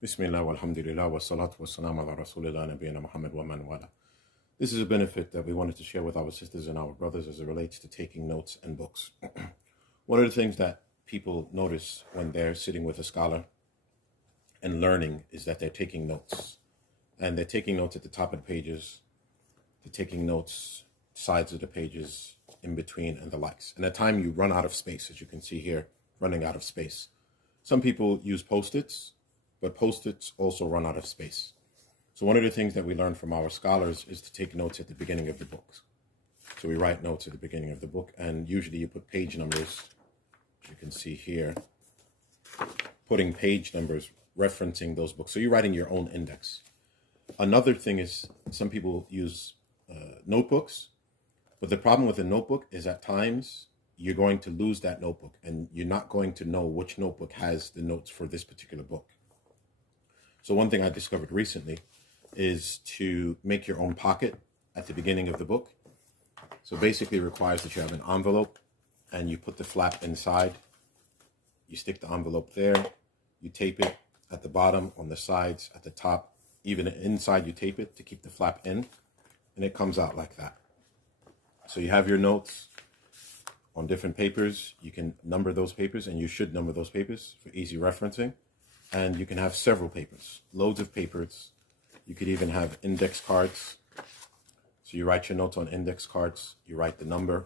Bismillah walhamdulillah wa salatu wa salam ala rasulillah nabiyina Muhammad wa man wala. This is a benefit that we wanted to share with our sisters and our brothers as it relates to taking notes and books. One of the things that people notice when they're sitting with a scholar and learning is that they're taking notes. And they're taking notes at the top of the pages, they're taking notes sides of the pages, in between, and the likes. And at times you run out of space, as you can see here, running out of space. Some people use Post-its, but Post-its also run out of space. So one of the things that we learn from our scholars is to take notes at the beginning of the book. So we write notes at the beginning of the book, and usually you put page numbers, as you can see here, putting page numbers referencing those books. So you're writing your own index. Another thing is some people use notebooks, but the problem with a notebook is at times you're going to lose that notebook and you're not going to know which notebook has the notes for this particular book. So one thing I discovered recently is to make your own pocket at the beginning of the book. So basically it requires that you have an envelope and you put the flap inside. You stick the envelope there, you tape it at the bottom, on the sides, at the top, even inside you tape it to keep the flap in, and it comes out like that. So you have your notes on different papers. You can number those papers, and you should number those papers for easy referencing. And you can have several papers, loads of papers. You could even have index cards. So you write your notes on index cards, you write the number,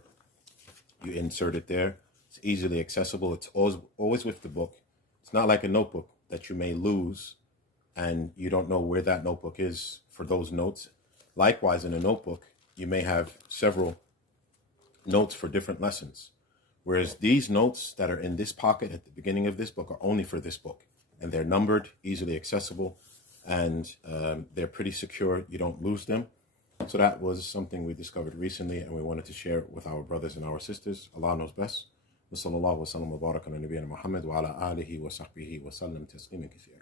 you insert it there. It's easily accessible. It's always with the book. It's not like a notebook that you may lose and you don't know where that notebook is for those notes. Likewise, in a notebook, you may have several notes for different lessons. Whereas these notes that are in this pocket at the beginning of this book are only for this book. And they're numbered, easily accessible, and they're pretty secure. You don't lose them. So that was something we discovered recently, and we wanted to share it with our brothers and our sisters. Allah knows best. Wa sallallahu wa sallam wa baraka ala nabiyyina Muhammad wa ala alihi wa sahbihi wa sallam tasliman kathira.